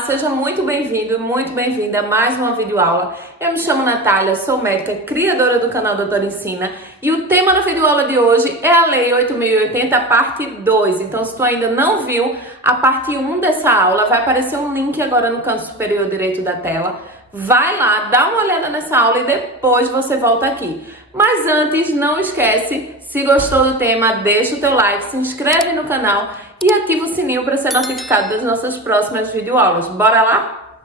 seja muito bem-vindo, muito bem-vinda a mais uma videoaula. Eu me chamo Natália, sou médica, criadora do canal Doutora Ensina e o tema da videoaula de hoje é a Lei 8.080, parte 2. Então, se tu ainda não viu a parte 1 dessa aula, vai aparecer um link agora no canto superior direito da tela. Vai lá, dá uma olhada nessa aula e depois você volta aqui. Mas antes, não esquece, se gostou do tema, deixa o teu like, se inscreve no canal e ativa o sininho para ser notificado das nossas próximas videoaulas. Bora lá?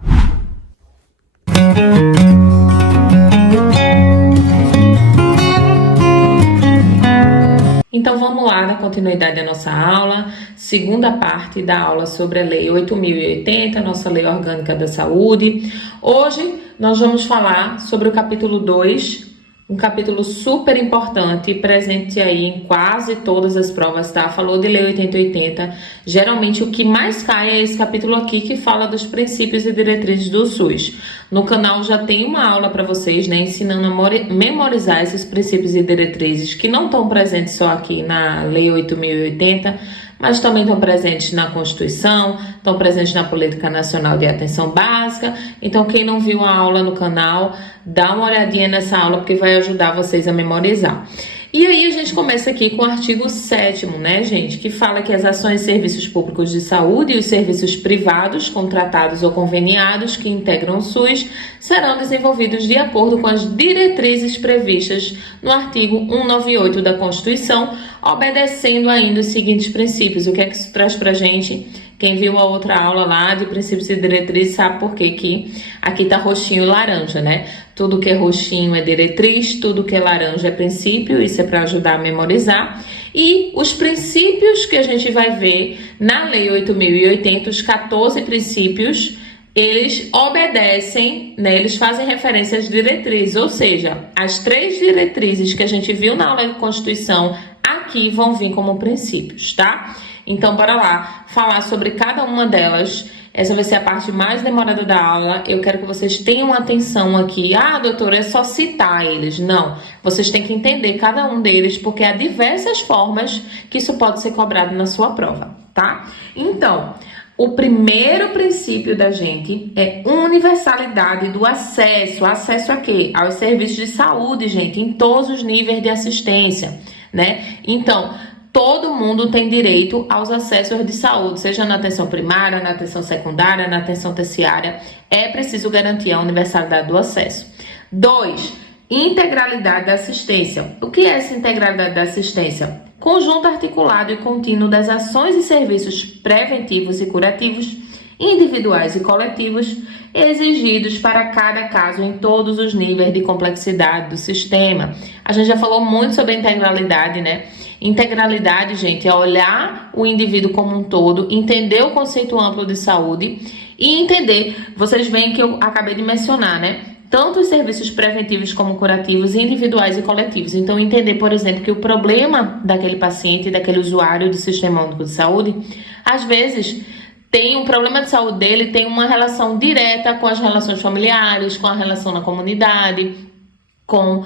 Então vamos lá, na continuidade da nossa aula, segunda parte da aula sobre a Lei 8.080, nossa Lei Orgânica da Saúde. Hoje nós vamos falar sobre o capítulo 2, um capítulo super importante, presente aí em quase todas as provas, tá? Falou de Lei 8.080, geralmente o que mais cai é esse capítulo aqui, que fala dos princípios e diretrizes do SUS. No canal já tem uma aula para vocês, né, ensinando a memorizar esses princípios e diretrizes, que não estão presentes só aqui na Lei 8.080, mas também estão presentes na Constituição, estão presentes na Política Nacional de Atenção Básica. Então, quem não viu a aula no canal, dá uma olhadinha nessa aula, porque vai ajudar vocês a memorizar. E aí a gente começa aqui com o artigo 7º, né, gente, que fala que as ações e serviços públicos de saúde e os serviços privados, contratados ou conveniados que integram o SUS serão desenvolvidos de acordo com as diretrizes previstas no artigo 198 da Constituição, obedecendo ainda os seguintes princípios. O que é que isso traz pra gente? Quem viu a outra aula lá de princípios e diretrizes sabe por que aqui tá roxinho e laranja, né? Tudo que é roxinho é diretriz, tudo que é laranja é princípio, isso é para ajudar a memorizar. E os princípios que a gente vai ver na Lei 8.080, os 14 princípios, eles obedecem, né? Eles fazem referência às diretrizes, ou seja, as 3 diretrizes que a gente viu na aula de Constituição aqui vão vir como princípios, tá? Então, bora lá falar sobre cada uma delas. Essa vai ser a parte mais demorada da aula. Eu quero que vocês tenham atenção aqui. Ah, doutora, é só citar eles. Não, vocês têm que entender cada um deles, porque há diversas formas que isso pode ser cobrado na sua prova, tá? Então, o primeiro princípio da gente é universalidade do acesso. Acesso a quê? Aos serviços de saúde, gente, em todos os níveis de assistência, né? Então, todo mundo tem direito aos acessos de saúde, seja na atenção primária, na atenção secundária, na atenção terciária. É preciso garantir a universalidade do acesso. 2, integralidade da assistência. O que é essa integralidade da assistência? Conjunto articulado e contínuo das ações e serviços preventivos e curativos, individuais e coletivos, exigidos para cada caso em todos os níveis de complexidade do sistema. A gente já falou muito sobre a integralidade, né? Integralidade, gente, é olhar o indivíduo como um todo, entender o conceito amplo de saúde e entender, vocês veem que eu acabei de mencionar, né? Tanto os serviços preventivos como curativos, individuais e coletivos. Então, entender, por exemplo, que o problema daquele paciente, daquele usuário do Sistema Único de Saúde, às vezes tem um problema de saúde dele, tem uma relação direta com as relações familiares, com a relação na comunidade, com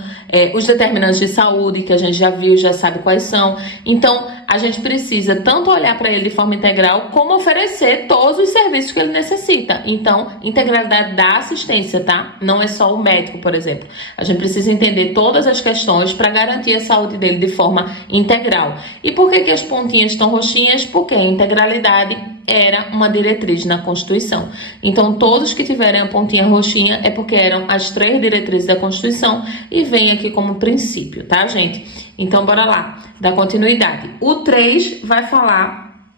os determinantes de saúde, que a gente já viu, já sabe quais são. Então, a gente precisa tanto olhar para ele de forma integral, como oferecer todos os serviços que ele necessita. Então, integralidade da assistência, tá? Não é só o médico, por exemplo. A gente precisa entender todas as questões para garantir a saúde dele de forma integral. E por que as pontinhas estão roxinhas? Porque a integralidade era uma diretriz na Constituição. Então, todos que tiverem a pontinha roxinha é porque eram as 3 diretrizes da Constituição e vem aqui como princípio, tá, gente? Então, bora lá, dar continuidade. O 3 vai falar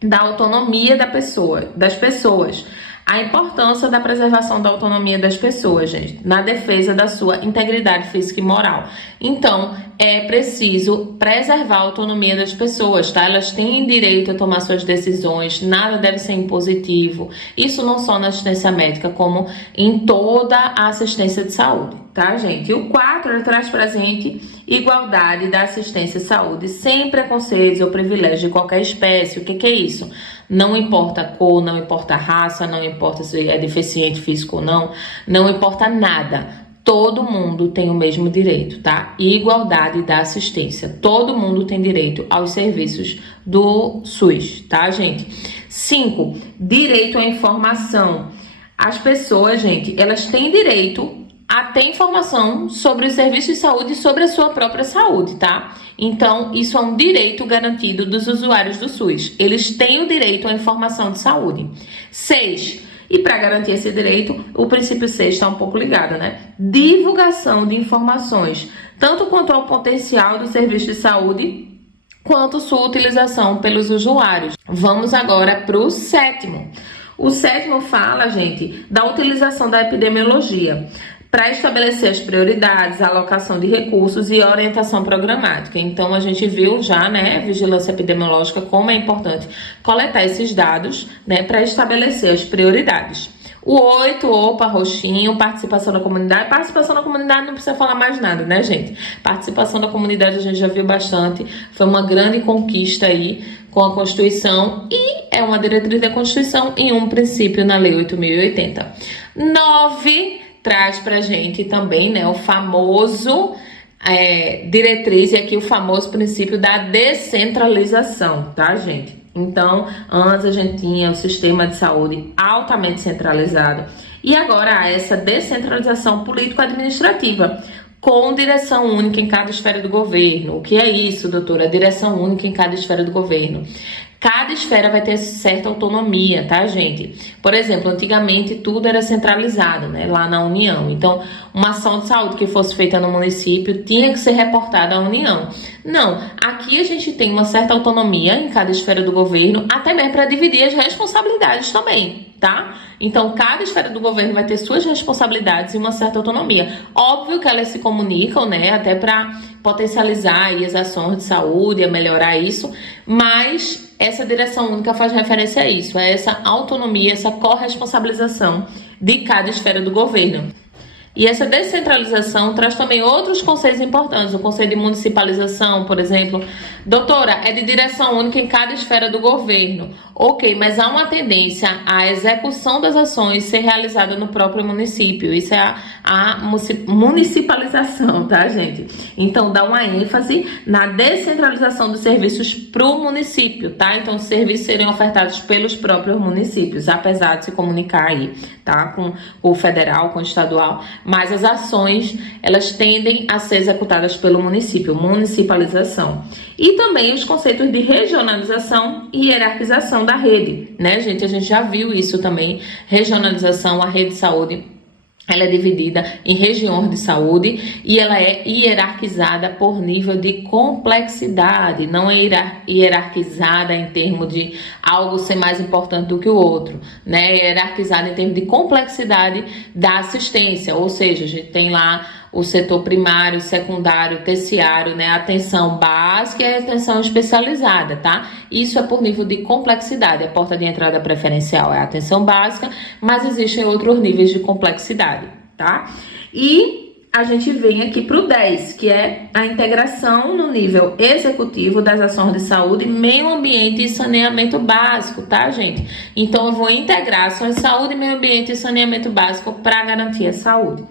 da autonomia das pessoas. A importância da preservação da autonomia das pessoas, gente, na defesa da sua integridade física e moral. Então, é preciso preservar a autonomia das pessoas, tá? Elas têm direito a tomar suas decisões, nada deve ser impositivo. Isso não só na assistência médica, como em toda a assistência de saúde, tá, gente? E o 4, ele traz pra gente igualdade da assistência à saúde, sem preconceitos ou privilégios de qualquer espécie. O que é isso? Não importa a cor, não importa a raça, não importa se é deficiente físico ou não, não importa nada. Todo mundo tem o mesmo direito, tá? Igualdade da assistência. Todo mundo tem direito aos serviços do SUS, tá, gente? 5, direito à informação. As pessoas, gente, elas têm direito a ter informação sobre os serviços de saúde e sobre a sua própria saúde, tá? Então, isso é um direito garantido dos usuários do SUS. Eles têm o direito à informação de saúde. 6, e para garantir esse direito, o princípio 6 está um pouco ligado, né? Divulgação de informações, tanto quanto ao potencial do serviço de saúde, quanto sua utilização pelos usuários. Vamos agora para o 7º. O 7º fala, gente, da utilização da epidemiologia para estabelecer as prioridades, a alocação de recursos e orientação programática. Então, a gente viu já, né, vigilância epidemiológica, como é importante coletar esses dados, né, para estabelecer as prioridades. O 8, opa, roxinho, participação da comunidade. Participação da comunidade não precisa falar mais nada, né, gente? Participação da comunidade a gente já viu bastante, foi uma grande conquista aí com a Constituição e é uma diretriz da Constituição e um princípio na Lei 8.080. 9, traz pra gente também, né, o famoso diretriz e aqui o famoso princípio da descentralização, tá, gente? Então, antes a gente tinha o sistema de saúde altamente centralizado e agora há essa descentralização político-administrativa com direção única em cada esfera do governo. O que é isso, doutora? Direção única em cada esfera do governo. Cada esfera vai ter certa autonomia, tá, gente? Por exemplo, antigamente tudo era centralizado, né, lá na União. Então, uma ação de saúde que fosse feita no município tinha que ser reportada à União. Não, aqui a gente tem uma certa autonomia em cada esfera do governo, até mesmo para dividir as responsabilidades também, tá? Então, cada esfera do governo vai ter suas responsabilidades e uma certa autonomia. Óbvio que elas se comunicam, né, até para potencializar aí as ações de saúde, a melhorar isso, mas essa direção única faz referência a isso, a essa autonomia, essa corresponsabilização de cada esfera do governo. E essa descentralização traz também outros conceitos importantes. O conceito de municipalização, por exemplo. Doutora, é de direção única em cada esfera do governo. Ok, mas há uma tendência à execução das ações ser realizada no próprio município. Isso é a municipalização, tá, gente? Então, dá uma ênfase na descentralização dos serviços para o município, tá? Então, os serviços seriam ofertados pelos próprios municípios, apesar de se comunicar aí, tá? Com o federal, com o estadual. Mas as ações, elas tendem a ser executadas pelo município, municipalização. E também os conceitos de regionalização e hierarquização da rede, né, gente? A gente já viu isso também, regionalização, a rede de saúde, ela é dividida em regiões de saúde e ela é hierarquizada por nível de complexidade, não é hierarquizada em termos de algo ser mais importante do que o outro, né? É hierarquizada em termos de complexidade da assistência, ou seja, a gente tem lá o setor primário, secundário, terciário, né? A atenção básica e a atenção especializada, tá? Isso é por nível de complexidade. A porta de entrada preferencial é a atenção básica, mas existem outros níveis de complexidade, tá? E a gente vem aqui para o 10, que é a integração no nível executivo das ações de saúde, meio ambiente e saneamento básico, tá, gente? Então, eu vou integrar ações de saúde, meio ambiente e saneamento básico para garantir a saúde.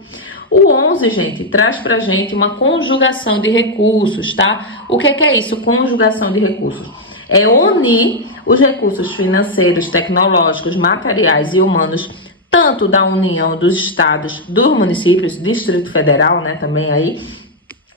O 11, gente, traz pra gente uma conjugação de recursos, tá? O que é isso, conjugação de recursos? É unir os recursos financeiros, tecnológicos, materiais e humanos, tanto da União, dos estados, dos municípios, Distrito Federal, né, também aí,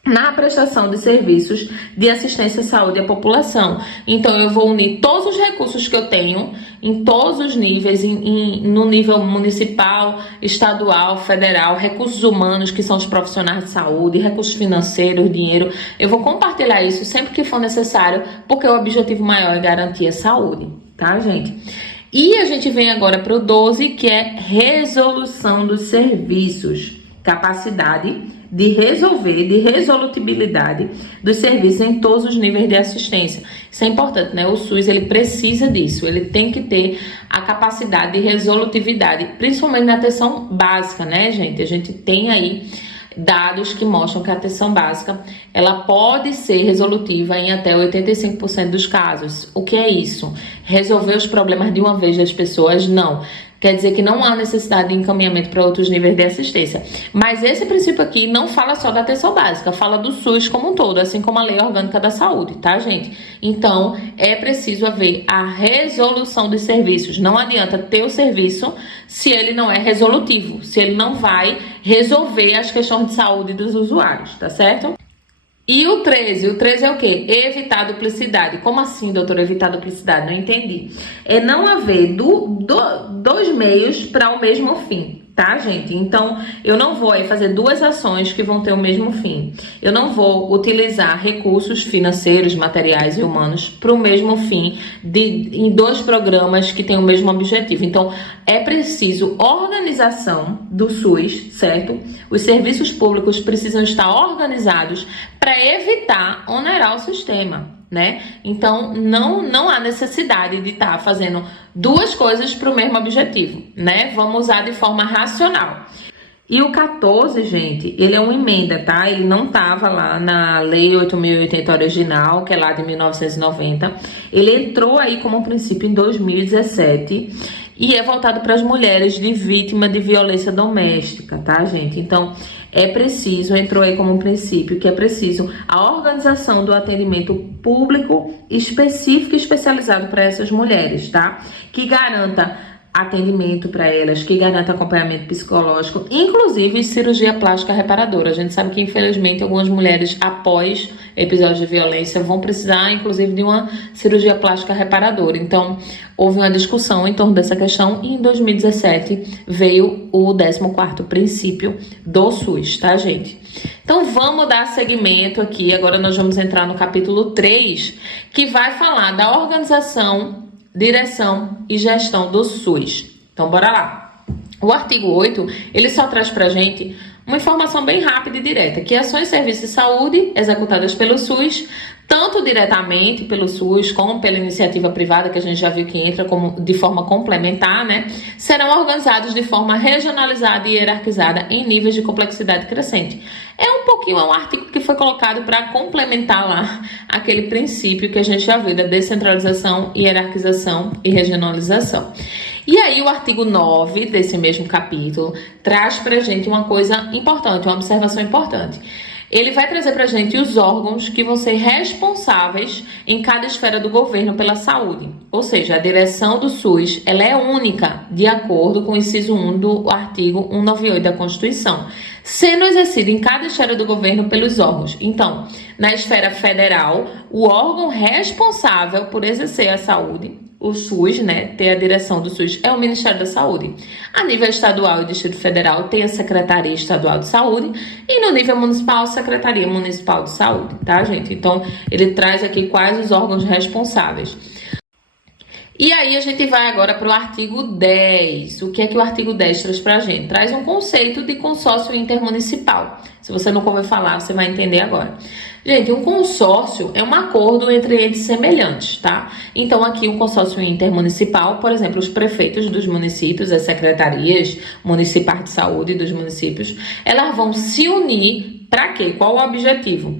na prestação de serviços de assistência à saúde à população. Então, eu vou unir todos os recursos que eu tenho, em todos os níveis, no nível municipal, estadual, federal, recursos humanos, que são os profissionais de saúde, recursos financeiros, dinheiro. Eu vou compartilhar isso sempre que for necessário, porque o objetivo maior é garantir a saúde, tá, gente? E a gente vem agora para o 12, que é resolução dos serviços, capacidade de resolver, de resolutibilidade dos serviços em todos os níveis de assistência. Isso é importante, né? O SUS, ele precisa disso, ele tem que ter a capacidade de resolutividade, principalmente na atenção básica, né, gente? A gente tem aí dados que mostram que a atenção básica, ela pode ser resolutiva em até 85% dos casos. O que é isso? Resolver os problemas de uma vez das pessoas? Não. Quer dizer que não há necessidade de encaminhamento para outros níveis de assistência. Mas esse princípio aqui não fala só da atenção básica, fala do SUS como um todo, assim como a Lei Orgânica da Saúde, tá, gente? Então, é preciso haver a resolução dos serviços. Não adianta ter o serviço se ele não é resolutivo, se ele não vai resolver as questões de saúde dos usuários, tá certo? E o 13? O 13 é o quê? Evitar duplicidade. Como assim, doutora, evitar duplicidade? Não entendi. É não haver dois meios para o mesmo fim, tá, gente? Então, eu não vou aí fazer duas ações que vão ter o mesmo fim. Eu não vou utilizar recursos financeiros, materiais e humanos para o mesmo fim em dois programas que têm o mesmo objetivo. Então, é preciso organização do SUS, certo? Os serviços públicos precisam estar organizados para evitar onerar o sistema, né? Então, não há necessidade de estar fazendo duas coisas para o mesmo objetivo, né? Vamos usar de forma racional. E o 14, gente, ele é uma emenda, tá? Ele não estava lá na Lei 8.080 original, que é lá de 1990. Ele entrou aí como um princípio em 2017 e é voltado para as mulheres de vítima de violência doméstica, tá, gente? Então, é preciso, entrou aí como um princípio, que é preciso a organização do atendimento público específico e especializado para essas mulheres, tá? Que garanta atendimento para elas, que garanta acompanhamento psicológico, inclusive cirurgia plástica reparadora. A gente sabe que, infelizmente, algumas mulheres, após episódios de violência, vão precisar, inclusive, de uma cirurgia plástica reparadora. Então, houve uma discussão em torno dessa questão e, em 2017, veio o 14º princípio do SUS, tá, gente? Então, vamos dar seguimento aqui. Agora nós vamos entrar no capítulo 3, que vai falar da organização, direção e gestão do SUS. Então, bora lá. O artigo 8, ele só traz pra gente uma informação bem rápida e direta, que ações e serviços de saúde executadas pelo SUS, tanto diretamente pelo SUS como pela iniciativa privada, que a gente já viu que entra como de forma complementar, né, serão organizados de forma regionalizada e hierarquizada em níveis de complexidade crescente. É um artigo que foi colocado para complementar lá aquele princípio que a gente já viu da descentralização, hierarquização e regionalização. E aí o artigo 9 desse mesmo capítulo traz pra gente uma coisa importante, uma observação importante. Ele vai trazer pra gente os órgãos que vão ser responsáveis em cada esfera do governo pela saúde. Ou seja, a direção do SUS, ela é única, de acordo com o inciso 1 do artigo 198 da Constituição, sendo exercido em cada esfera do governo pelos órgãos. Então, na esfera federal, o órgão responsável por exercer a saúde, o SUS, né, ter a direção do SUS, é o Ministério da Saúde. A nível estadual e Distrito Federal tem a Secretaria Estadual de Saúde e no nível municipal, a Secretaria Municipal de Saúde, tá, gente? Então, ele traz aqui quais os órgãos responsáveis. E aí a gente vai agora para o artigo 10. O que é que o artigo 10 traz para a gente? Traz um conceito de consórcio intermunicipal. Se você nunca ouviu falar, você vai entender agora. Gente, um consórcio é um acordo entre entes semelhantes, tá? Então, aqui um consórcio intermunicipal, por exemplo, os prefeitos dos municípios, as secretarias municipais de saúde dos municípios, elas vão se unir para quê? Qual o objetivo?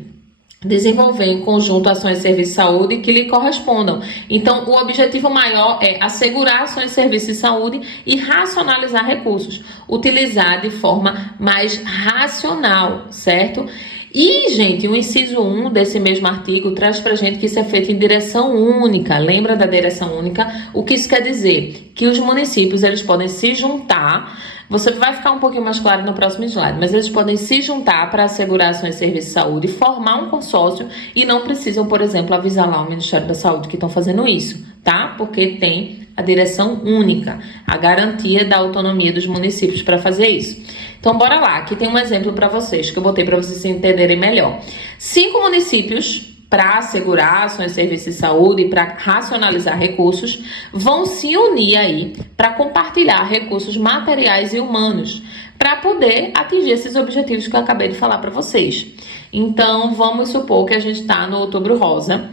Desenvolver em conjunto ações e serviços de saúde que lhe correspondam. Então, o objetivo maior é assegurar ações e serviços de saúde e racionalizar recursos, utilizar de forma mais racional, certo? E, gente, o inciso 1 desse mesmo artigo traz pra gente que isso é feito em direção única. Lembra da direção única? O que isso quer dizer? Que os municípios, eles podem se juntar. Você vai ficar um pouquinho mais claro no próximo slide, mas eles podem se juntar para assegurar ações e serviços de saúde, formar um consórcio e não precisam, por exemplo, avisar lá o Ministério da Saúde que estão fazendo isso, tá? Porque tem a direção única, a garantia da autonomia dos municípios para fazer isso. Então, bora lá. Aqui tem um exemplo para vocês, que eu botei para vocês entenderem melhor. 5 municípios, para assegurar ações e serviços de saúde e para racionalizar recursos, vão se unir aí para compartilhar recursos materiais e humanos para poder atingir esses objetivos que eu acabei de falar para vocês. Então, vamos supor que a gente está no Outubro Rosa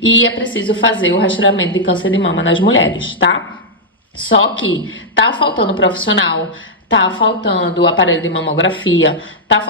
e é preciso fazer o rastreamento de câncer de mama nas mulheres, tá? Só que tá faltando profissional, tá faltando o aparelho de mamografia,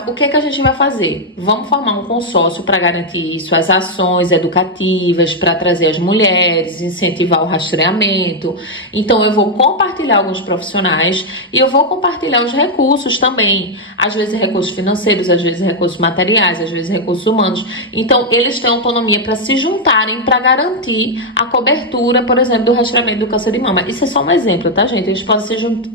o que que a gente vai fazer? Vamos formar um consórcio para garantir isso, as ações educativas para trazer as mulheres, incentivar o rastreamento. Então eu vou compartilhar alguns profissionais e eu vou compartilhar os recursos também, às vezes recursos financeiros, às vezes recursos materiais, às vezes recursos humanos. Então eles têm autonomia para se juntarem para garantir a cobertura, por exemplo, do rastreamento do câncer de mama. Isso é só um exemplo, tá, gente? Eles podem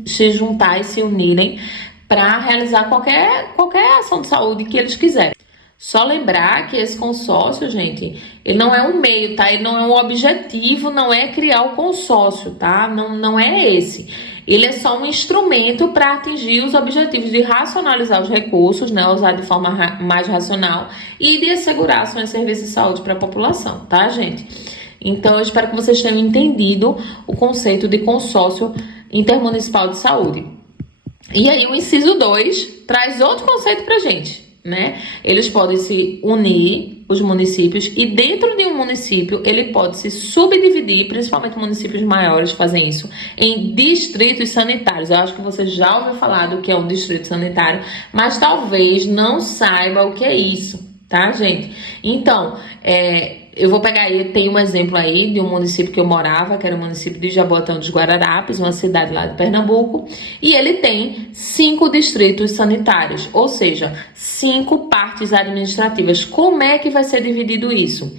se juntar e se unirem para realizar qualquer ação de saúde que eles quiserem. Só lembrar que esse consórcio, gente, ele não é um meio, tá? Ele não é um objetivo, não é criar o consórcio, tá? Não é esse. Ele é só um instrumento para atingir os objetivos de racionalizar os recursos, né? Usar de forma mais racional e de assegurar ações e serviços de saúde para a população, tá, gente? Então, eu espero que vocês tenham entendido o conceito de consórcio intermunicipal de saúde. E aí o inciso 2 traz outro conceito pra gente, né? Eles podem se unir, os municípios, e dentro de um município ele pode se subdividir, principalmente municípios maiores fazem isso, em distritos sanitários. Eu acho que você já ouviu falar do que é um distrito sanitário, mas talvez não saiba o que é isso, tá, gente? Então, eu vou pegar aí, tem um exemplo aí de um município que eu morava, que era o município de Jaboatão dos Guararapes, uma cidade lá de Pernambuco, e ele tem 5 distritos sanitários, ou seja, 5 partes administrativas. Como é que vai ser dividido isso?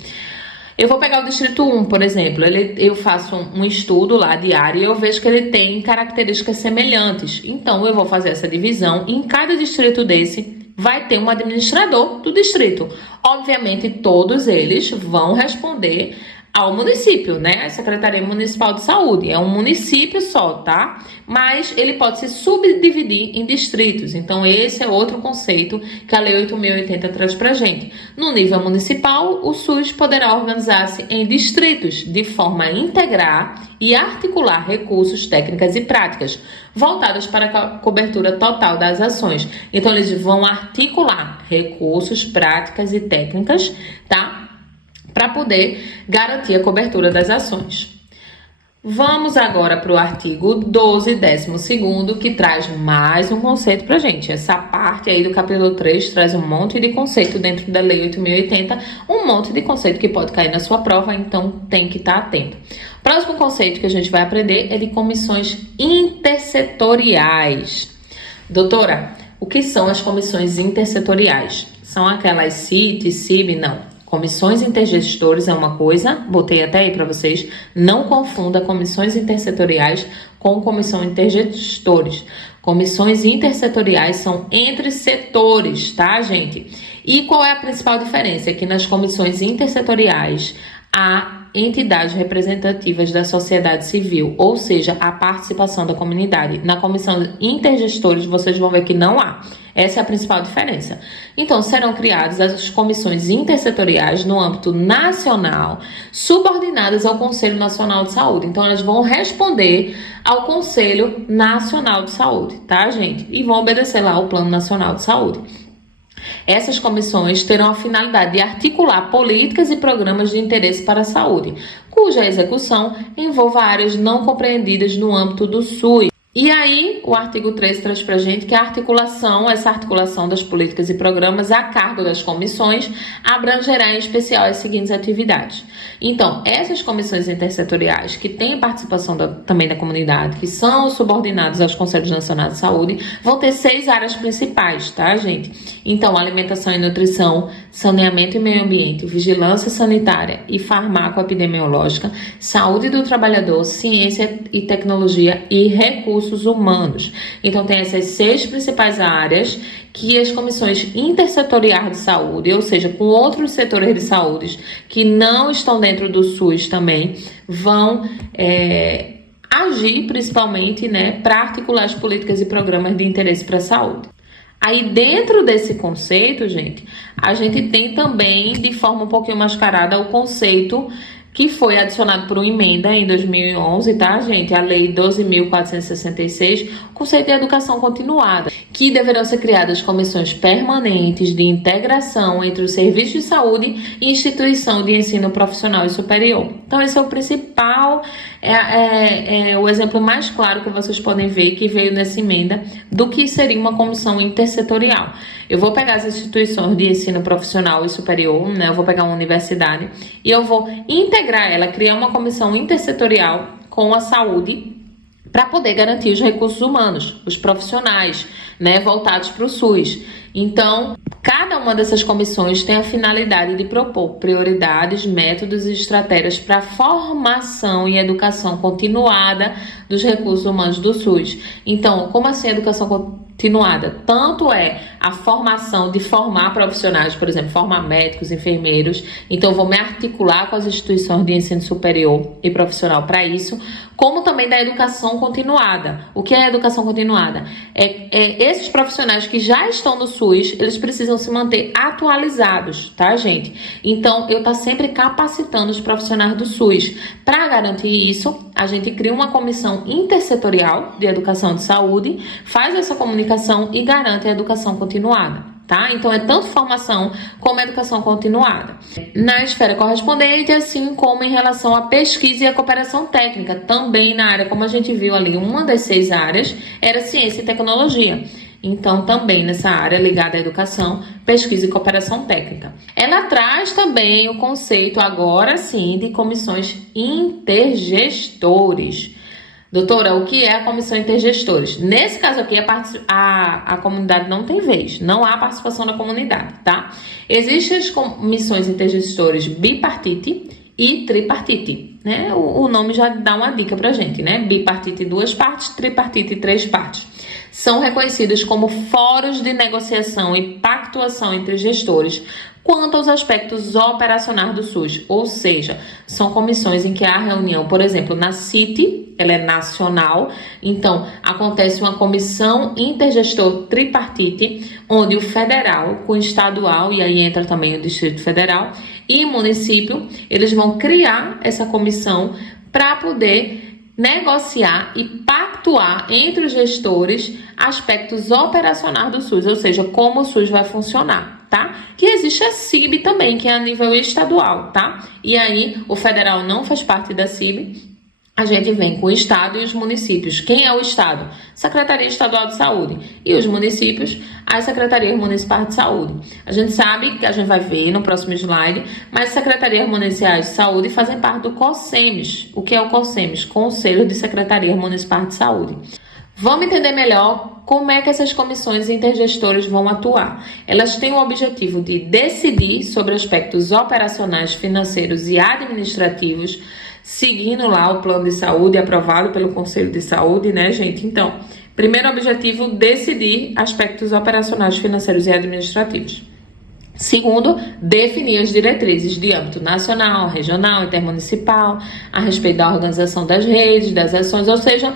Eu vou pegar o distrito 1, por exemplo, eu faço um estudo lá diário e eu vejo que ele tem características semelhantes. Então, eu vou fazer essa divisão e em cada distrito desse vai ter um administrador do distrito. Obviamente, todos eles vão responder ao município, né? A Secretaria Municipal de Saúde. É um município só, tá? Mas ele pode se subdividir em distritos. Então, esse é outro conceito que a Lei 8080 traz pra gente. No nível municipal, o SUS poderá organizar-se em distritos, de forma a integrar e articular recursos, técnicas e práticas voltadas para a cobertura total das ações. Então, eles vão articular recursos, práticas e técnicas, tá? Para poder garantir a cobertura das ações. Vamos agora para o artigo 12, 12º, que traz mais um conceito para a gente. Essa parte aí do capítulo 3 traz um monte de conceito dentro da Lei 8080, um monte de conceito que pode cair na sua prova, então tem que estar atento. O próximo conceito que a gente vai aprender é de comissões intersetoriais. Doutora, o que são as comissões intersetoriais? São aquelas CIT, CIB? Não. Comissões intergestores é uma coisa, botei até aí para vocês, não confunda comissões intersetoriais com comissão intergestores. Comissões intersetoriais são entre setores, tá, gente? E qual é a principal diferença? É que nas comissões intersetoriais há entidades representativas da sociedade civil, ou seja, a participação da comunidade. Na comissão intergestores, vocês vão ver que não há. Essa é a principal diferença. Então, serão criadas as comissões intersetoriais no âmbito nacional, subordinadas ao Conselho Nacional de Saúde. Então, elas vão responder ao Conselho Nacional de Saúde, tá, gente? E vão obedecer lá ao Plano Nacional de Saúde. Essas comissões terão a finalidade de articular políticas e programas de interesse para a saúde, cuja execução envolva áreas não compreendidas no âmbito do SUS. E aí, o artigo 13 traz pra gente que essa articulação das políticas e programas a cargo das comissões abrangerá em especial as seguintes atividades. Então, essas comissões intersetoriais que têm participação também da comunidade, que são subordinadas aos Conselhos Nacionais de Saúde, vão ter 6 áreas principais, tá, gente? Então, alimentação e nutrição, saneamento e meio ambiente, vigilância sanitária e farmacoepidemiológica, saúde do trabalhador, ciência e tecnologia e recursos humanos. Então, tem essas 6 principais áreas que as comissões intersetoriais de saúde, ou seja, com outros setores de saúde que não estão dentro do SUS também, vão agir principalmente, né, para articular as políticas e programas de interesse para a saúde. Aí, dentro desse conceito, gente, a gente tem também, de forma um pouquinho mascarada, o conceito que foi adicionado por uma emenda em 2011, tá, gente? A Lei 12.466, o conceito de educação continuada, que deverão ser criadas comissões permanentes de integração entre o serviço de saúde e instituição de ensino profissional e superior. Então, esse é o principal é o exemplo mais claro que vocês podem ver que veio nessa emenda do que seria uma comissão intersetorial. Eu vou pegar as instituições de ensino profissional e superior, né? Eu vou pegar uma universidade e eu vou integrar ela, criar uma comissão intersetorial com a saúde, para poder garantir os recursos humanos, os profissionais, né, voltados para o SUS. Então, cada uma dessas comissões tem a finalidade de propor prioridades, métodos e estratégias para a formação e educação continuada dos recursos humanos do SUS. Então, como assim educação continuada? Tanto é a formação de formar profissionais, por exemplo, formar médicos, enfermeiros. Então, eu vou me articular com as instituições de ensino superior e profissional para isso, como também da educação continuada. O que é a educação continuada? Esses profissionais que já estão no SUS, eles precisam se manter atualizados, tá, gente? Então, eu estou sempre capacitando os profissionais do SUS. Para garantir isso, a gente cria uma comissão intersetorial de educação de saúde, faz essa comunicação e garante a educação continuada. Tá? Então, é tanto formação como educação continuada. Na esfera correspondente, assim como em relação à pesquisa e à cooperação técnica, também na área, como a gente viu ali, uma das 6 áreas era ciência e tecnologia. Então, também nessa área ligada à educação, pesquisa e cooperação técnica. Ela traz também o conceito, agora sim, de comissões intergestores. Doutora, o que é a comissão intergestores? Nesse caso aqui, a comunidade não tem vez, não há participação da comunidade, tá? Existem as comissões intergestores bipartite e tripartite, né? O nome já dá uma dica pra gente, né? Bipartite 2 partes, tripartite 3 partes. São reconhecidos como fóruns de negociação e pactuação entre gestores quanto aos aspectos operacionais do SUS, ou seja, são comissões em que há reunião, por exemplo, na CIT, ela é nacional, então acontece uma comissão intergestor tripartite, onde o federal com o estadual, e aí entra também o Distrito Federal, e município, eles vão criar essa comissão para poder negociar e pactuar entre os gestores aspectos operacionais do SUS, ou seja, como o SUS vai funcionar, tá? Que existe a CIB também, que é a nível estadual, tá? E aí, o federal não faz parte da CIB, a gente vem com o estado e os municípios. Quem é o estado? Secretaria Estadual de Saúde. E os municípios, as secretarias municipais de saúde. A gente sabe, que a gente vai ver no próximo slide, mas as secretarias municipais de saúde fazem parte do COSEMES. O que é o COSEMES? Conselho de Secretarias Municipais de Saúde. Vamos entender melhor como é que essas comissões intergestoras vão atuar. Elas têm o objetivo de decidir sobre aspectos operacionais, financeiros e administrativos, seguindo lá o plano de saúde aprovado pelo Conselho de Saúde, né, gente? Então, primeiro objetivo, decidir aspectos operacionais, financeiros e administrativos. Segundo, definir as diretrizes de âmbito nacional, regional, intermunicipal, a respeito da organização das redes, das ações, ou seja,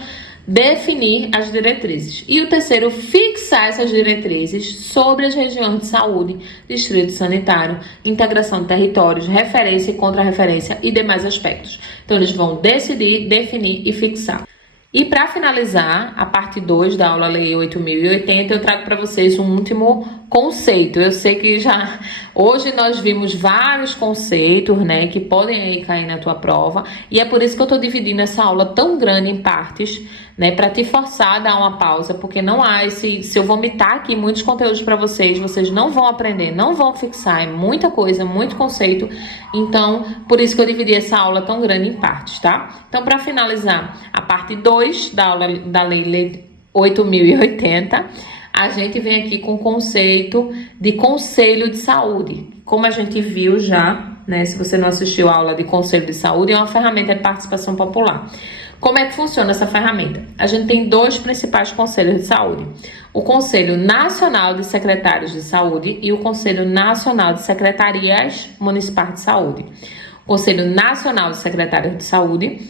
definir as diretrizes. E o terceiro, fixar essas diretrizes sobre as regiões de saúde, distrito sanitário, integração de territórios, referência e contra-referência e demais aspectos. Então, eles vão decidir, definir e fixar. E para finalizar, a parte 2 da aula Lei 8.080, eu trago para vocês um último conceito. Eu sei que já hoje nós vimos vários conceitos, né, que podem aí cair na tua prova, e é por isso que eu estou dividindo essa aula tão grande em partes, né, para te forçar a dar uma pausa, porque não há se eu vomitar aqui muitos conteúdos para vocês, vocês não vão aprender, não vão fixar, é muita coisa, muito conceito. Então, por isso que eu dividi essa aula tão grande em partes, tá? Então, para finalizar a parte 2 da aula da Lei 8.080, a gente vem aqui com o conceito de Conselho de Saúde. Como a gente viu já, né, se você não assistiu a aula de Conselho de Saúde, é uma ferramenta de participação popular. Como é que funciona essa ferramenta? A gente tem 2 principais conselhos de saúde. O Conselho Nacional de Secretários de Saúde e o Conselho Nacional de Secretarias Municipais de Saúde. O Conselho Nacional de Secretários de Saúde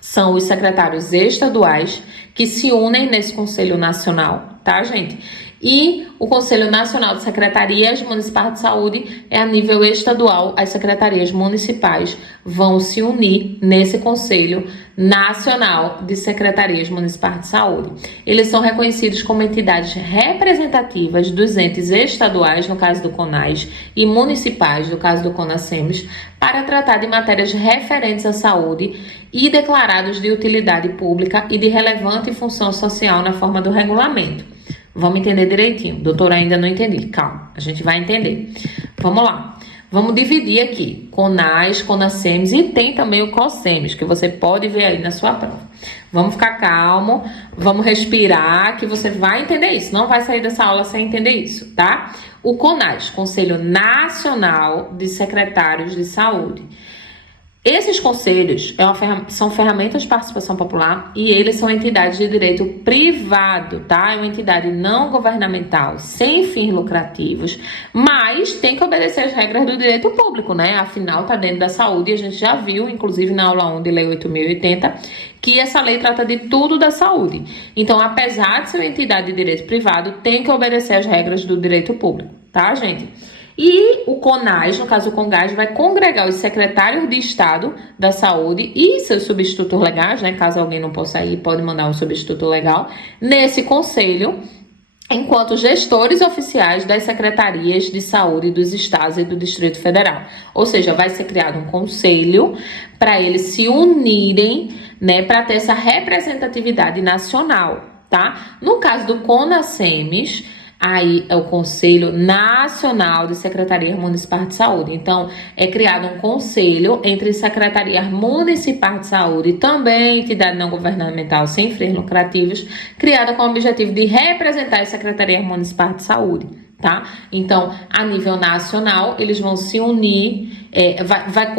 são os secretários estaduais que se unem nesse Conselho Nacional, tá, gente? E o Conselho Nacional de Secretarias Municipais de Saúde é a nível estadual. As secretarias municipais vão se unir nesse Conselho Nacional de Secretarias Municipais de Saúde. Eles são reconhecidos como entidades representativas representativas dos entes estaduais, no caso do CONAS, e municipais, no caso do CONASEMES, para tratar de matérias referentes à saúde e declarados de utilidade pública e de relevante função social na forma do regulamento. Vamos entender direitinho. Doutora, ainda não entendi. Calma, a gente vai entender. Vamos lá. Vamos dividir aqui. CONAS, CONASEMES e tem também o COSEMES, que você pode ver aí na sua prova. Vamos ficar calmo, vamos respirar, que você vai entender isso. Não vai sair dessa aula sem entender isso, tá? O CONAS, Conselho Nacional de Secretários de Saúde. Esses conselhos são ferramentas de participação popular e eles são entidades de direito privado, tá? É uma entidade não governamental, sem fins lucrativos, mas tem que obedecer as regras do direito público, né? Afinal, tá dentro da saúde e a gente já viu, inclusive na aula 1 de Lei 8.080, que essa lei trata de tudo da saúde. Então, apesar de ser uma entidade de direito privado, tem que obedecer as regras do direito público, tá, gente? E o CONAS, no caso o CONGAS, vai congregar os secretários de Estado da Saúde e seus substitutos legais, né? Caso alguém não possa ir, pode mandar um substituto legal, nesse conselho, enquanto gestores oficiais das secretarias de saúde dos estados e do Distrito Federal. Ou seja, vai ser criado um conselho para eles se unirem, né? Para ter essa representatividade nacional, tá? No caso do CONASEMES, aí é o Conselho Nacional de Secretarias Municipais de Saúde. Então, é criado um conselho entre Secretarias Municipais de Saúde, também entidade não governamental sem fins lucrativos, criada com o objetivo de representar as Secretarias Municipais de Saúde, tá? Então, a nível nacional, eles vão se unir,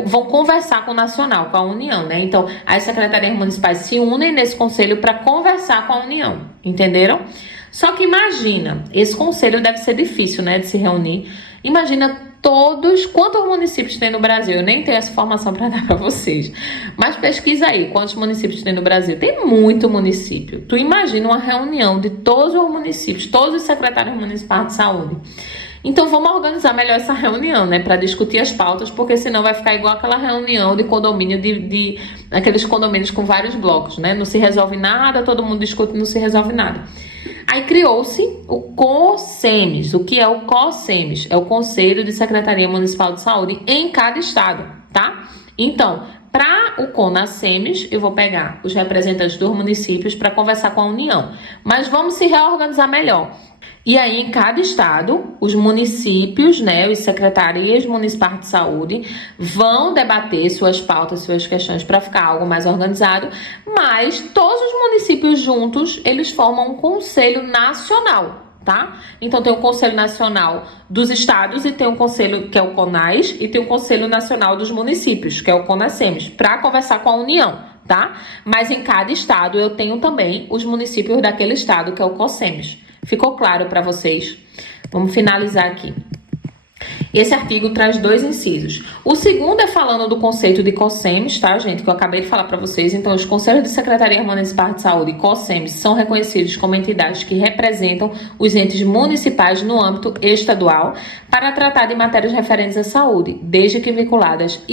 vão conversar com o nacional, com a União, né? Então, as Secretarias Municipais se unem nesse conselho para conversar com a União, entenderam? Só que imagina, esse conselho deve ser difícil, né, de se reunir. Imagina quantos municípios tem no Brasil? Eu nem tenho essa informação para dar para vocês. Mas pesquisa aí, quantos municípios tem no Brasil? Tem muito município. Tu imagina uma reunião de todos os municípios, todos os secretários municipais de saúde. Então vamos organizar melhor essa reunião, né, para discutir as pautas, porque senão vai ficar igual aquela reunião de condomínio, aqueles condomínios com vários blocos, né? Não se resolve nada, todo mundo discute, não se resolve nada. Aí criou-se o COSEMES. O que é o COSEMES? É o Conselho de Secretaria Municipal de Saúde em cada estado, tá? Então, para o CONASEMES, eu vou pegar os representantes dos municípios para conversar com a União. Mas vamos se reorganizar melhor. E aí, em cada estado, os municípios, né, os secretarias municipais de saúde vão debater suas pautas, suas questões para ficar algo mais organizado, mas todos os municípios juntos, eles formam um conselho nacional, tá? Então, tem o Conselho Nacional dos Estados e tem o Conselho, que é o CONAS, e tem o Conselho Nacional dos Municípios, que é o CONASEMES, para conversar com a União, tá? Mas em cada estado, eu tenho também os municípios daquele estado, que é o COSEMES. Ficou claro para vocês? Vamos finalizar aqui. Esse artigo traz 2 incisos. O segundo é falando do conceito de COSEMES, tá, gente? Que eu acabei de falar para vocês. Então, os Conselhos de Secretaria Municipal de Saúde, COSEMES, são reconhecidos como entidades que representam os entes municipais no âmbito estadual para tratar de matérias referentes à saúde, desde que vinculadas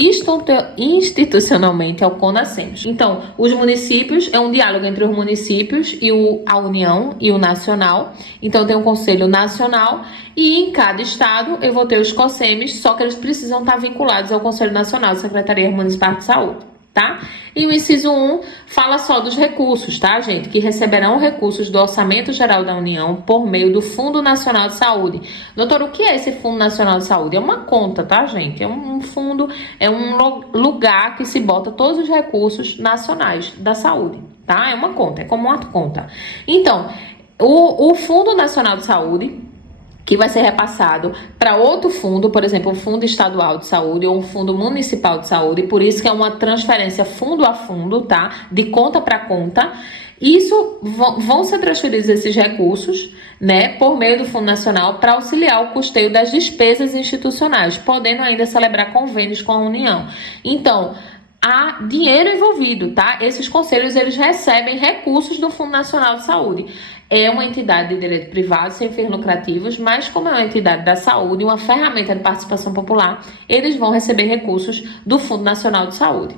institucionalmente ao CONASEMES. Então, os municípios é um diálogo entre os municípios e a União e o Nacional. Então, tem um Conselho Nacional e em cada estado eu vou ter os COSEMES, só que eles precisam estar vinculados ao Conselho Nacional de Secretaria Municipal de Saúde, tá? E o inciso 1 fala só dos recursos, tá, gente? Que receberão recursos do Orçamento Geral da União por meio do Fundo Nacional de Saúde. Doutor, o que é esse Fundo Nacional de Saúde? É uma conta, tá, gente? É um fundo, é um lugar que se bota todos os recursos nacionais da saúde, tá? É uma conta, é como uma conta. Então, o Fundo Nacional de Saúde, que vai ser repassado para outro fundo, por exemplo, um fundo estadual de saúde ou um fundo municipal de saúde, por isso que é uma transferência fundo a fundo, tá? De conta para conta. Isso vão ser transferidos esses recursos, né, por meio do Fundo Nacional para auxiliar o custeio das despesas institucionais, podendo ainda celebrar convênios com a União. Então, há dinheiro envolvido, tá? Esses conselhos, eles recebem recursos do Fundo Nacional de Saúde. É uma entidade de direito privado, sem fins lucrativos, mas como é uma entidade da saúde, uma ferramenta de participação popular, eles vão receber recursos do Fundo Nacional de Saúde.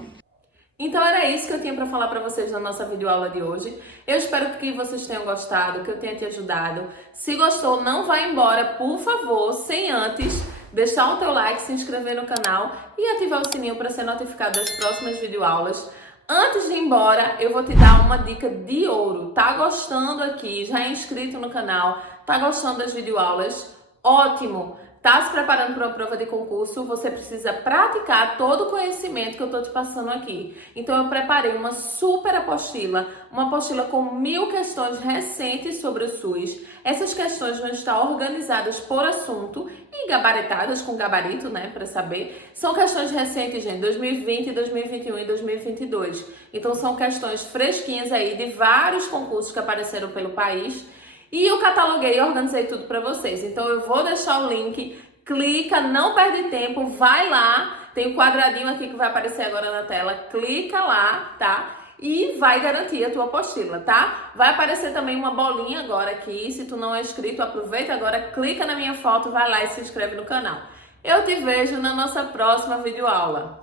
Então era isso que eu tinha para falar para vocês na nossa videoaula de hoje. Eu espero que vocês tenham gostado, que eu tenha te ajudado. Se gostou, não vá embora, por favor, sem antes deixar o teu like, se inscrever no canal e ativar o sininho para ser notificado das próximas videoaulas. Antes de ir embora, eu vou te dar uma dica de ouro. Tá gostando aqui? Já é inscrito no canal? Tá gostando das videoaulas? Ótimo! Tá se preparando para uma prova de concurso? Você precisa praticar todo o conhecimento que eu tô te passando aqui. Então eu preparei uma super apostila, uma apostila com 1000 questões recentes sobre o SUS. Essas questões vão estar organizadas por assunto e gabaritadas com gabarito, né, para saber. São questões recentes, gente, 2020, 2021 e 2022. Então são questões fresquinhas aí de vários concursos que apareceram pelo país. E eu cataloguei e organizei tudo para vocês. Então eu vou deixar o link, clica, não perde tempo, vai lá, tem um quadradinho aqui que vai aparecer agora na tela, clica lá, tá? E vai garantir a tua apostila, tá? Vai aparecer também uma bolinha agora aqui, se tu não é inscrito, aproveita agora, clica na minha foto, vai lá e se inscreve no canal. Eu te vejo na nossa próxima videoaula.